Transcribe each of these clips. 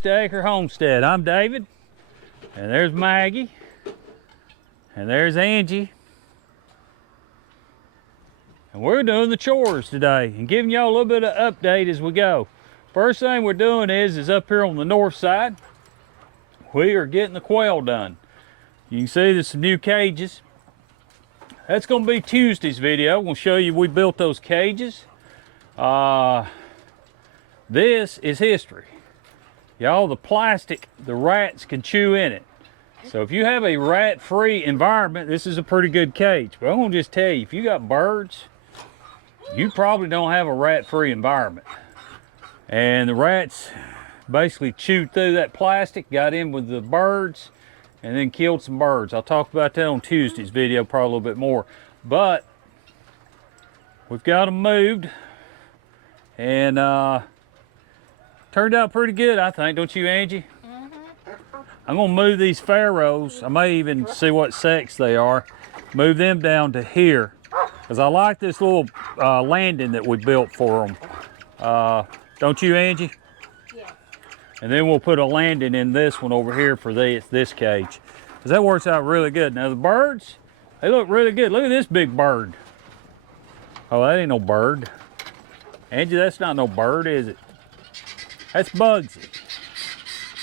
It's the Acre Homestead. I'm David, and there's Maggie, and there's Angie. And we're doing the chores today and giving y'all a little bit of update as we go. First thing we're doing is up here on the north side, we are getting the quail done. You can see there's some new cages. That's going to be Tuesday's video. We'll show you we built those cages. This is history. Y'all, the plastic, the rats can chew in it. So if you have a rat-free environment, this is a pretty good cage. But I'm going to just tell you, if you got birds, you probably don't have a rat-free environment. And the rats basically chewed through that plastic, got in with the birds, and then killed some birds. I'll talk about that on Tuesday's video probably a little bit more. But we've got them moved, and turned out pretty good, I think. Don't you, Angie? I'm gonna move these pharaohs. I may even see what sex they are. Move them down to here, because I like this little landing that we built for them. Don't you, Angie? Yeah. And then we'll put a landing in this one over here for this cage, because that works out really good. Now the birds, they look really good. Look at this big bird. Oh, that ain't no bird. Angie, that's not no bird, is it? That's Bugsy.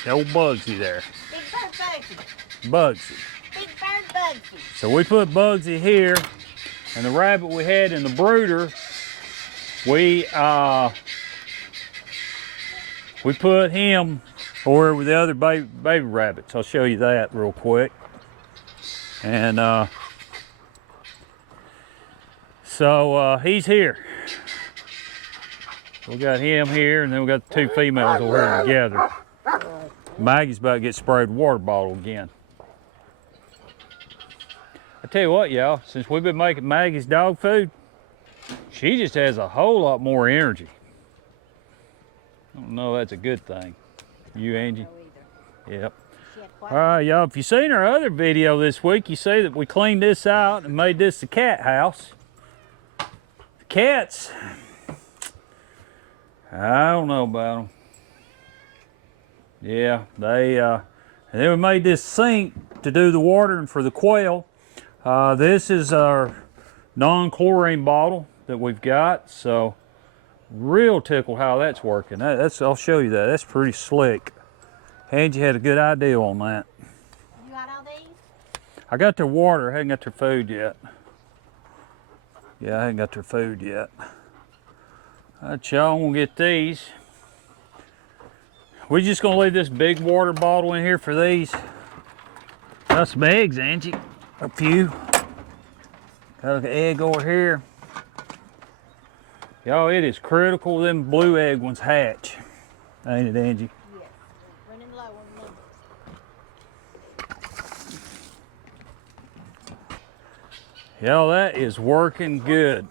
The old Bugsy there. Big bird Bugsy. Bugsy. Big bird Bugsy. So we put Bugsy here, and the rabbit we had in the brooder, we put him over with the other baby rabbits. I'll show you that real quick. And so he's here. We got him here, and then we got the two females over here together. Maggie's about to get sprayed with water bottle again. I tell you what, y'all, since we've been making Maggie's dog food, she just has a whole lot more energy. I don't know if that's a good thing. You, Angie? Yep. All right, y'all, if you've seen our other video this week, you see that we cleaned this out and made this the cat house. The cats, I don't know about them. Yeah, and then we made this sink to do the watering for the quail. This is our non-chlorine bottle that we've got, so real tickled how that's working. I'll show you that. That's pretty slick. Angie had a good idea on that. You got all these? I got their water. I haven't got their food yet. Yeah, I haven't got their food yet. All right, y'all, I'm gonna get these. We're just gonna leave this big water bottle in here for these. Got some eggs, Angie. A few. Got an egg over here. Y'all, it is critical them blue egg ones hatch. Ain't it, Angie? Yes. Running low on numbers. Y'all, that is working good.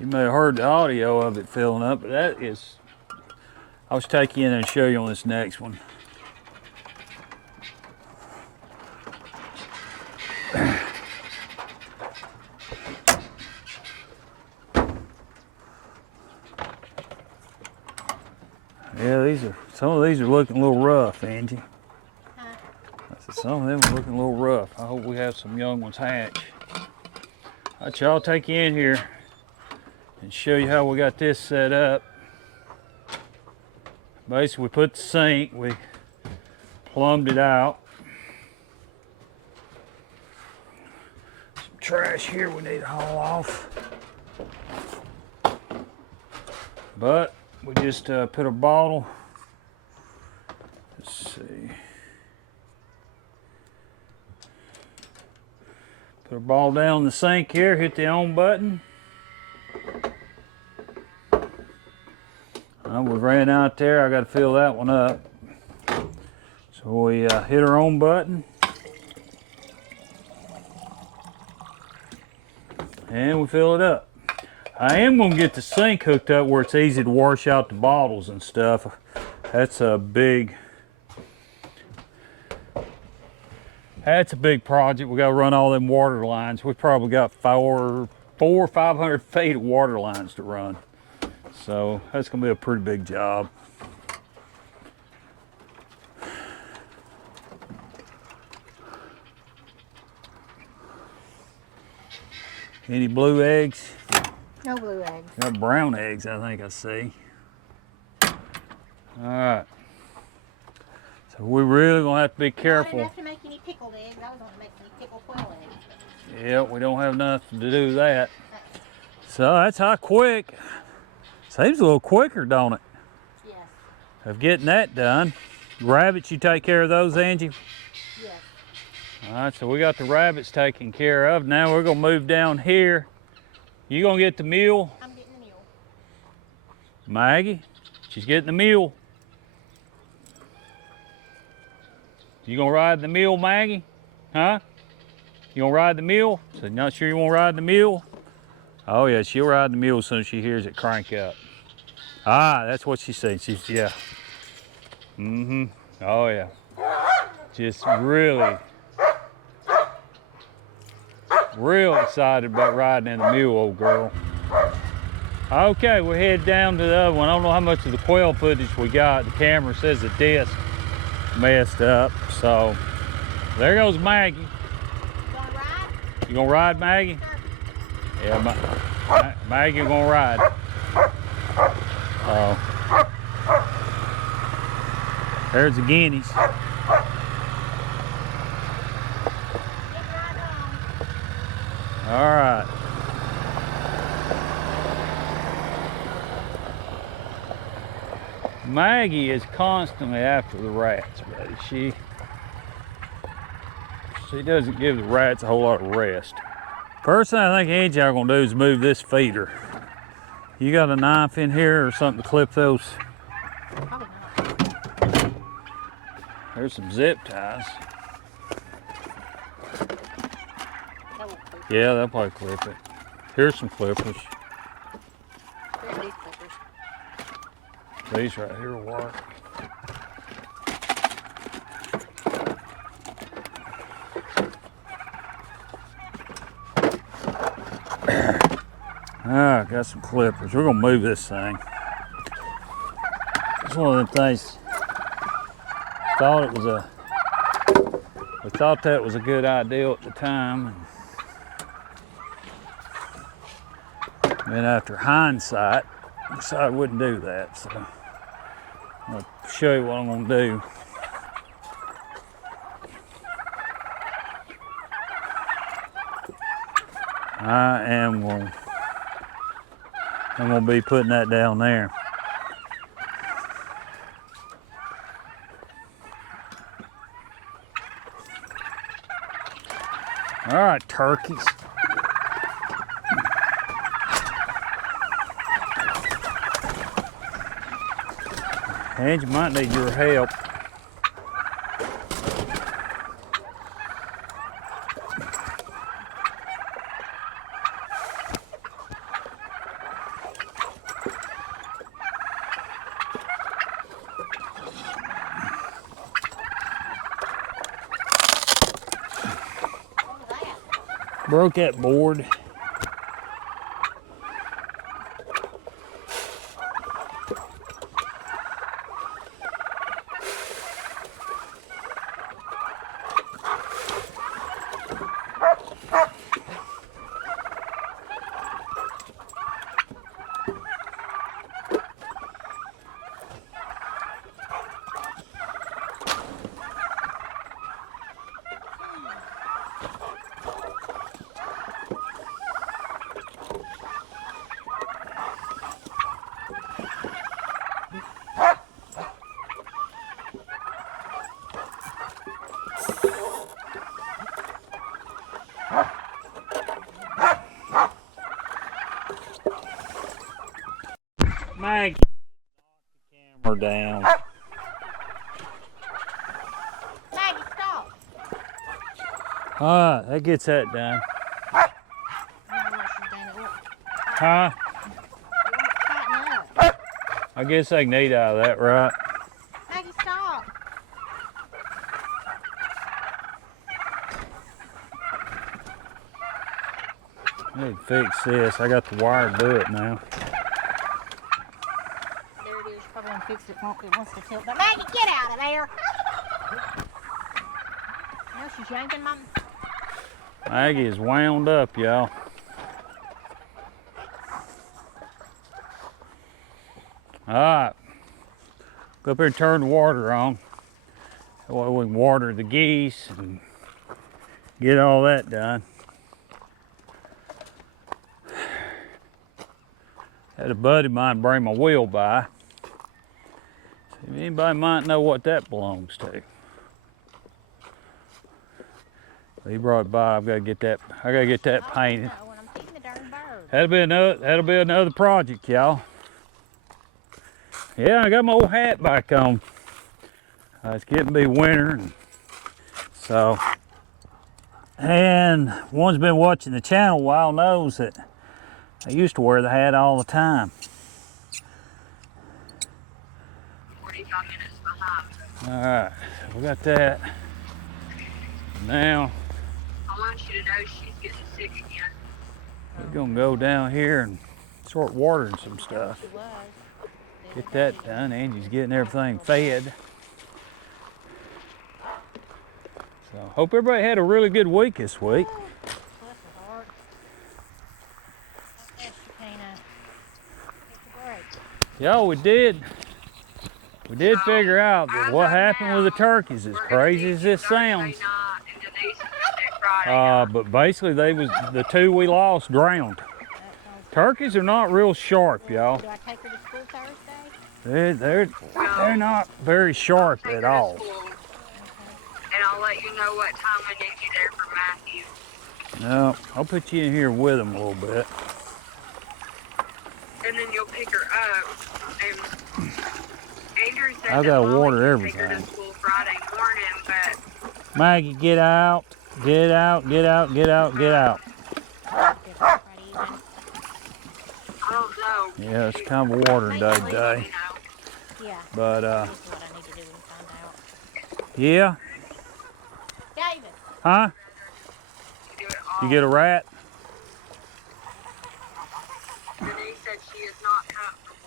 You may have heard the audio of it filling up, but that is, I'll just take you in and show you on this next one. Yeah, some of these are looking a little rough, Angie. Huh? I said some of them are looking a little rough. I hope we have some young ones hatch. All right, y'all, take you in here and show you how we got this set up. Basically, we put the sink, we plumbed it out. Some trash here we need to haul off. But we just put a bottle. Let's see. Put a ball down in the sink here, hit the on button. We ran out there, I got to fill that one up. So we hit our on button. And we fill it up. I am going to get the sink hooked up where it's easy to wash out the bottles and stuff. That's a big project. We got to run all them water lines. We probably got 400 or 500 feet of water lines to run. So that's going to be a pretty big job. Any blue eggs? No blue eggs. Got brown eggs, I think I see. All right. So we really gonna have to be careful. Not enough to make any pickled eggs. I was going to make any pickled quail eggs. Yeah, we don't have nothing to do that. So that's how quick. Seems a little quicker, don't it? Yes. Of getting that done. Rabbits, you take care of those, Angie? Yes. All right, so we got the rabbits taken care of. Now we're gonna move down here. You gonna get the mule? I'm getting the mule. Maggie, she's getting the mule. You gonna ride the mule, Maggie? Huh? You gonna ride the mule? So not sure you wanna ride the mule? Oh yeah, she'll ride the mule as soon as she hears it crank up. Ah, that's what she said. She's, yeah. Mm-hmm. Oh yeah. Just really, real excited about riding in the mule, old girl. Okay, we're headed down to the other one. I don't know how much of the quail footage we got. The camera says the disc messed up. So there goes Maggie. You gonna ride? You gonna ride, Maggie? Sure. Yeah, Maggie gonna ride. There's the guineas. Get right on. All right. Maggie is constantly after the rats, buddy. She doesn't give the rats a whole lot of rest. First thing I think Angie are gonna do is move this feeder. You got a knife in here or something to clip those? Probably not. There's some zip ties. That won't clip. Yeah, they'll probably clip it. Here's some clippers. There's these clippers. These right here will work. Ah, got some clippers. We're gonna move this thing. It's one of them things. We thought that was a good idea at the time. And then after hindsight, decided I wouldn't do that. So I'll show you what I'm gonna do. I'm gonna be putting that down there. All right, turkeys. And you might need your help. What was that? Broke that board. Maggie, knock the camera down. Maggie, stop. Alright, that gets that done. I don't know what she's done. It won't Huh? tighten up. I guess I can eat out of that, right? Maggie, stop. I need to fix this. I got the wire to do it now. There it is. Probably gonna fix it. It wants to tilt. But Maggie, get out of there. Now she's yanking my. Maggie is wound up, y'all. All right. Go up here and turn the water on. That way we can water the geese and get all that done. Had a buddy of mine bring my wheel by. See if anybody might know what that belongs to. He brought it by. I gotta get that painted. No, and I'm feeding the darn bird. That'll be another project, y'all. Yeah, I got my old hat back on. It's getting to be winter, and one's been watching the channel a while knows that I used to wear the hat all the time. 45 minutes behind. All right, we got that. Now I want you to know she's getting sick again. we're gonna go down here and start watering some stuff. She was. Get that done. Angie's getting everything fed. So hope everybody had a really good week this week. Bless her heart. I guess she can't take a break. Yeah, we did figure out that what happened with the turkeys, as crazy as this sounds. But basically they was the two we lost drowned. Turkeys are not real sharp, y'all. Do I take her to school Thursday? They're not very sharp at all. And I'll let you know what time I need you there for Matthew. No, I'll put you in here with them a little bit. And then you'll pick her up. And Andrew said I gotta that Molly water can take her everything. to school Friday morning, but Maggie, get out. Get out, get out, get out, get out. Friday evening. I don't know. Yeah, it's kind of a watering day today. Yeah. But, This is what I need to do and find out. yeah. David. Huh? Do it all. You get a rat? Denise said she is not comfortable.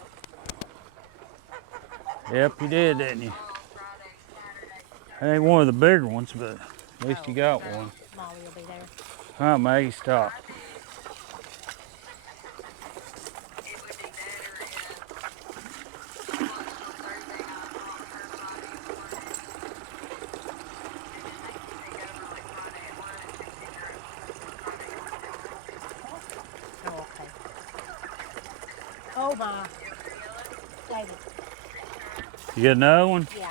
Yep, you did, didn't you? All Friday, Saturday. Ain't one of the bigger ones, but at least you got one. Molly will be there. All right, Maggie, stop. It would be better if Thursday night, not her Friday morning. Oh, okay. Oh, my. David. You get another one? Yeah.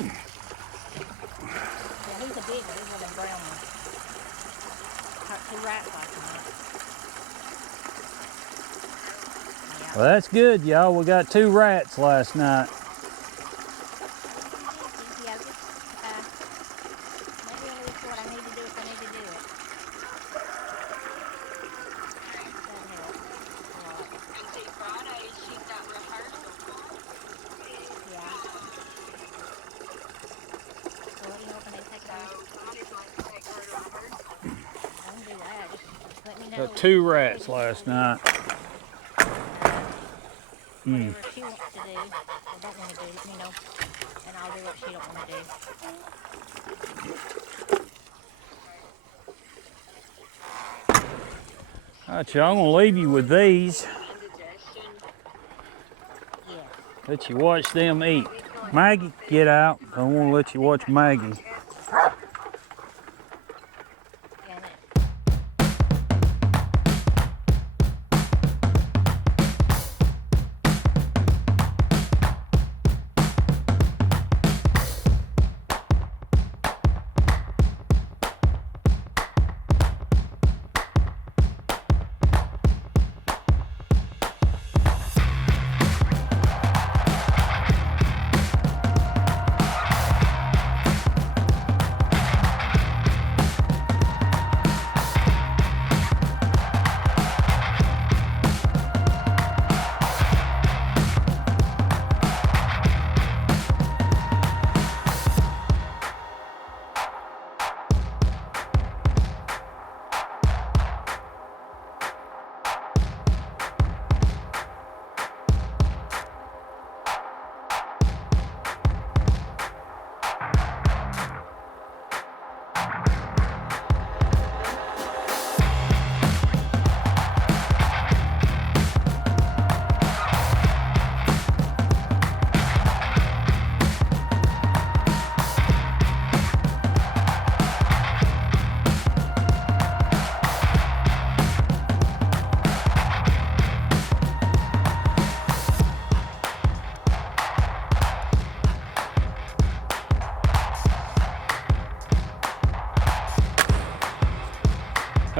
Yeah, he's a big one. He's one of them brown ones. Caught two rats last night. Yeah. Well, that's good, y'all. We got 2 rats last night. Yeah, just, maybe I'll list what I need to do if I need to do it. That'd help a lot. And see, Friday she's got rehearsal. Yeah. So let me know if I need to take it So out. somebody's going to take her to rehearsal. I can do that. Just let me know. Got 2 rats last night. Whatever she wants to do or don't want to do, let me know. And I'll do what she don't want to do. All right, y'all, I'm gonna leave you with these. Indigestion. Yeah. Let you watch them eat. Maggie, get out. I don't want to let you watch Maggie.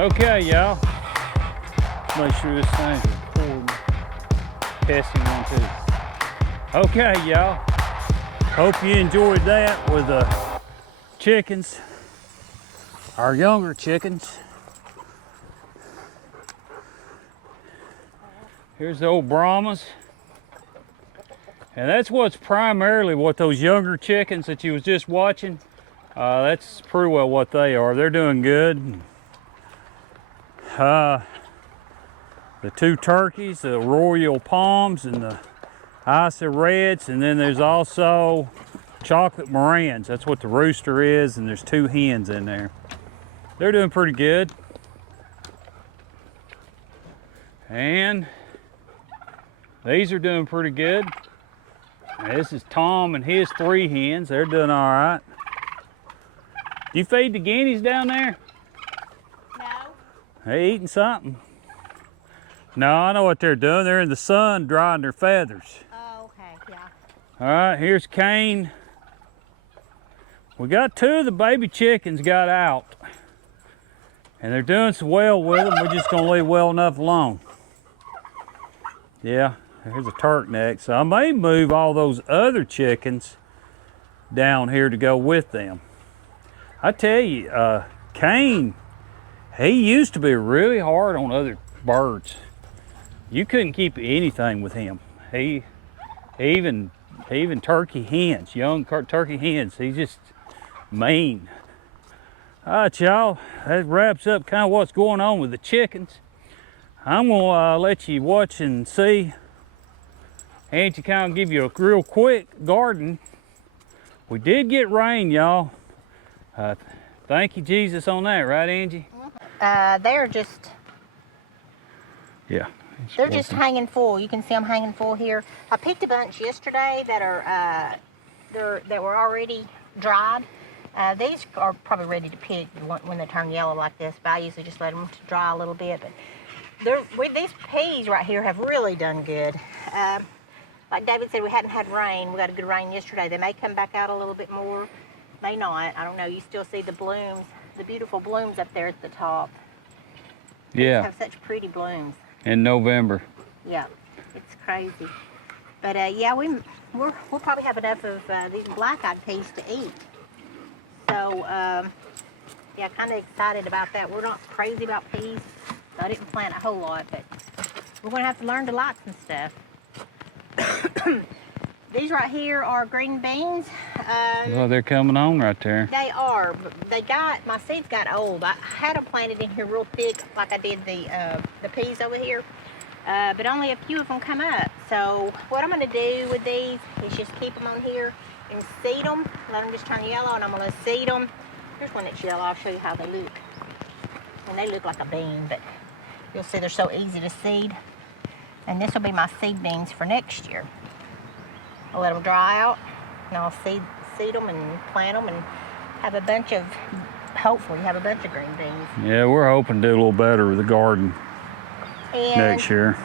Okay, y'all. Make sure this thing's recording. Testing 1, 2. Okay, y'all. Hope you enjoyed that with the chickens, our younger chickens. Here's the old Brahmas. And that's what's primarily what those younger chickens that you was just watching, that's pretty well what they are. They're doing good. The 2 turkeys, the Royal Palms and the Icy Reds, and then there's also chocolate Morans. That's what the rooster is, and there's 2 hens in there. They're doing pretty good. And these are doing pretty good. Now, this is Tom and his 3 hens. They're doing all right. Do you feed the guineas down there? No. They eating something. No, I know what they're doing. They're in the sun drying their feathers. Oh, okay, yeah. All right, here's Kane. We got 2 of the baby chickens got out. And they're doing so well with them. We're just gonna leave well enough alone. Yeah, here's a Turk neck. So I may move all those other chickens down here to go with them. I tell you, Kane, he used to be really hard on other birds. You couldn't keep anything with him. He even turkey hens, young turkey hens, he's just mean. All right, y'all, that wraps up kind of what's going on with the chickens. I'm gonna let you watch and see. And to kind of give you a real quick garden. We did get rain, y'all. Thank you, Jesus, on that, right, Angie? They're just hanging full. You can see them hanging full here. I picked a bunch yesterday that are that were already dried. These are probably ready to pick when they turn yellow like this, but I usually just let them dry a little bit. But these peas right here have really done good. Like David said, we hadn't had rain. We got a good rain yesterday. They may come back out a little bit more, may not. I don't know. You still see the blooms, the beautiful blooms up there at the top. Yeah. They have such pretty blooms. In November. Yeah, it's crazy. But yeah, we'll probably have enough of these black-eyed peas to eat. So yeah, kind of excited about that. We're not crazy about peas. So I didn't plant a whole lot, but we're gonna have to learn to like some stuff. These right here are green beans. Well, they're coming on right there. They are. My seeds got old. I had them planted in here real thick, like I did the peas over here. But only a few of them come up. So what I'm going to do with these is just keep them on here and seed them. Let them just turn yellow, and I'm going to seed them. Here's one that's yellow. I'll show you how they look. And they look like a bean, but you'll see they're so easy to seed. And this will be my seed beans for next year. I'll let them dry out, and I'll seed them and plant them and hopefully have a bunch of green beans. Yeah, we're hoping to do a little better with the garden next year.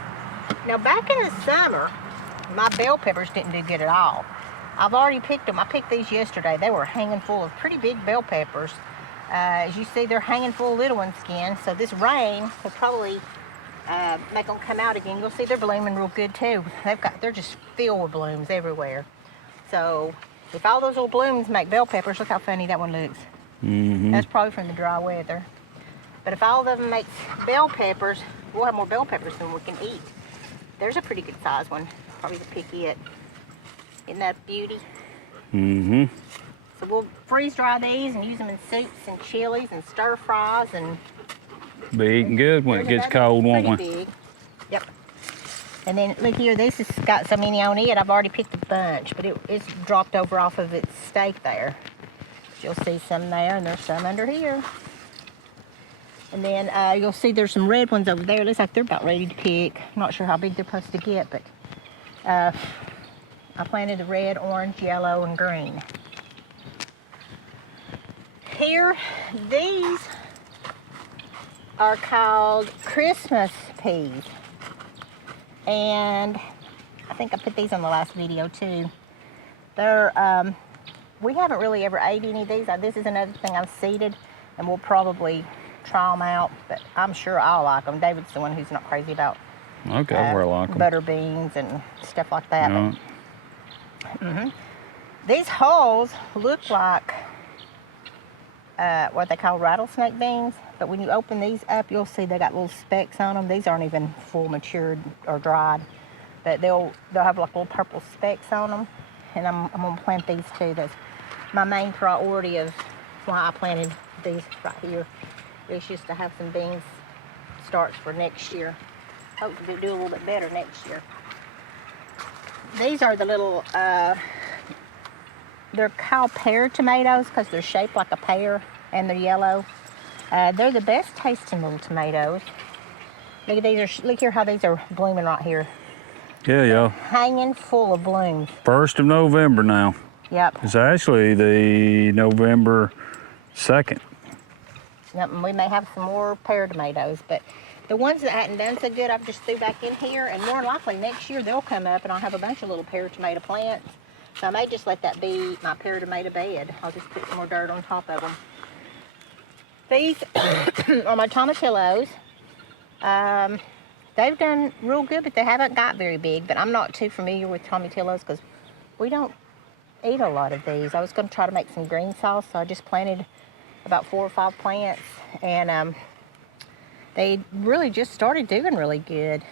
Now back in the summer, my bell peppers didn't do good at all. I've already picked them. I picked these yesterday. They were hanging full of pretty big bell peppers. As you see, they're hanging full of little ones again. So this rain will probably make them come out again. You'll see they're blooming real good too. They're just filled with blooms everywhere. So if all those little blooms make bell peppers, look how funny that one looks. Mm-hmm. That's probably from the dry weather. But if all of them make bell peppers, we'll have more bell peppers than we can eat. There's a pretty good size one. Probably to pick it. Isn't that a beauty? Mm-hmm. So we'll freeze dry these and use them in soups and chilies and stir fries and Be eating good when it gets cold, won't we? big. Yep. And then look here, this has got so many on it. I've already picked a bunch, but it's dropped over off of its stake there. You'll see some there, and there's some under here. And then you'll see there's some red ones over there. Looks like they're about ready to pick. I'm not sure how big they're supposed to get, but I planted the red, orange, yellow, and green. Here, these are called Christmas peas. And I think I put these on the last video too. They're, we haven't really ever ate any of these. This is another thing I've seeded, and we'll probably try them out, but I'm sure I'll like them. David's the one who's not crazy about Okay, well, I like them. butter beans and stuff like that. Yeah. But, these hulls look like what they call rattlesnake beans, but when you open these up, you'll see they got little specks on them. These aren't even full matured or dried, but they'll have like little purple specks on them. And I'm gonna plant these too. That's my main priority of why I planted these right here. Is just to have some beans starts for next year. Hope to do a little bit better next year. These are the little, they're called pear tomatoes because they're shaped like a pear and they're yellow. They're the best tasting little tomatoes. Look at these, look here how these are blooming right here. Yeah, yeah. Hanging full of blooms. 1st of November now. Yep. It's actually the November 2nd. Yep, and we may have some more pear tomatoes, but the ones that hadn't done so good, I've just threw back in here, and more likely next year they'll come up and I'll have a bunch of little pear tomato plants. So I may just let that be my pear tomato bed. I'll just put some more dirt on top of them. These are my tomatillos. They've done real good, but they haven't got very big, but I'm not too familiar with tomatillos because we don't eat a lot of these. I was going to try to make some green sauce, so I just planted about 4 or 5 plants, and they really just started doing really good.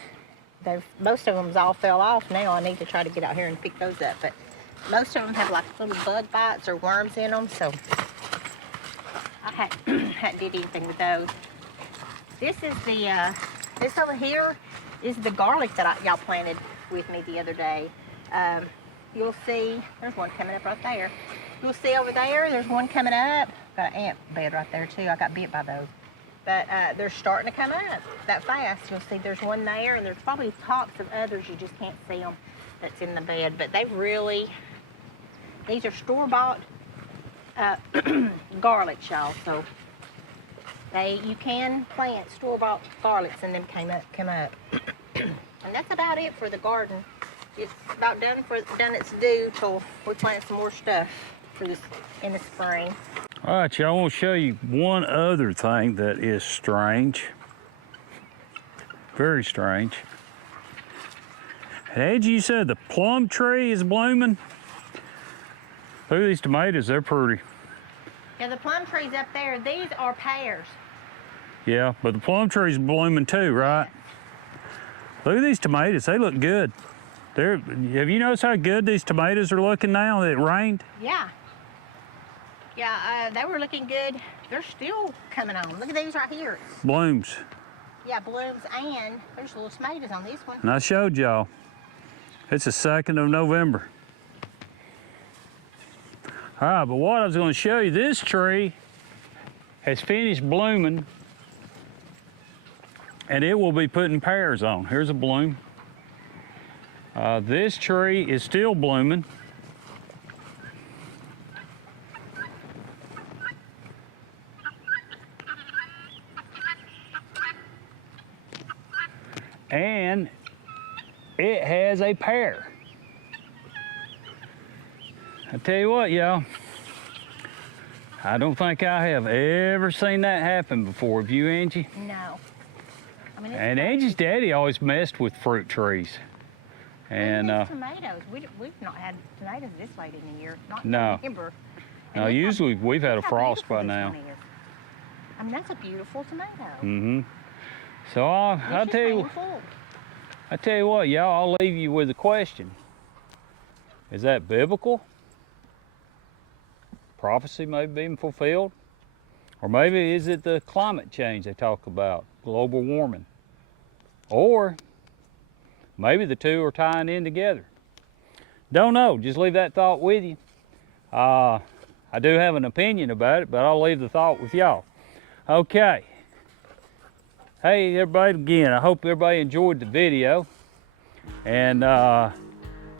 Most of them all fell off now. I need to try to get out here and pick those up, but most of them have like little bug bites or worms in them, so I hadn't did anything with those. This is the this over here is the garlic that y'all planted with me the other day. You'll see there's one coming up right there. You'll see over there there's one coming up. Got an ant bed right there too. I got bit by those. But they're starting to come up that fast. You'll see there's one there, and there's probably tops of others. You just can't see them that's in the bed. But they really, these are store-bought garlic, y'all. So you can plant store-bought garlics and them come up. And that's about it for the garden. It's about done its due till we plant some more stuff for this in the spring. All right, y'all, I want to show you one other thing that is strange. Very strange. As you said, the plum tree is blooming. Look at these tomatoes, they're pretty. Yeah, the plum tree's up there. These are pears. Yeah, but the plum tree's blooming too, right? Look at these tomatoes, they look good. Have you noticed how good these tomatoes are looking now that it rained? Yeah. Yeah, they were looking good. They're still coming on. Look at these right here. Blooms. Yeah, blooms, and there's little tomatoes on this one. And I showed y'all. It's the 2nd of November. All right, but what I was going to show you, this tree has finished blooming, and it will be putting pears on. Here's a bloom. This tree is still blooming. And it has a pear. I tell you what, y'all, I don't think I have ever seen that happen before. Have you, Angie? No. I mean, And Angie's daddy always messed with fruit trees. And tomatoes. We've not had tomatoes this late in the year. Not No. November. now usually we've had a frost by now. I mean, that's a beautiful tomato. Mm-hmm. So I'll tell you what, y'all, I'll leave you with a question. Is that biblical? Prophecy may be being fulfilled? Or maybe is it the climate change they talk about, global warming? Or maybe the two are tying in together. Don't know, just leave that thought with you. I do have an opinion about it, but I'll leave the thought with y'all. Okay. Hey everybody, again, I hope everybody enjoyed the video. And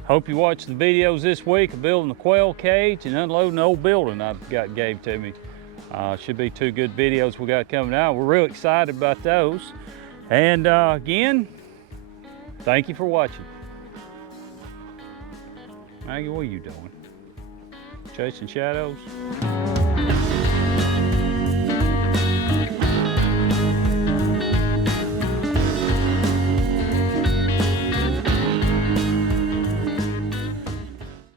hope you watch the videos this week of building the quail cage and unloading the old building I've got gave to me. Should be 2 good videos we got coming out. We're real excited about those. And again, thank you for watching. Maggie, what are you doing? Chasing shadows?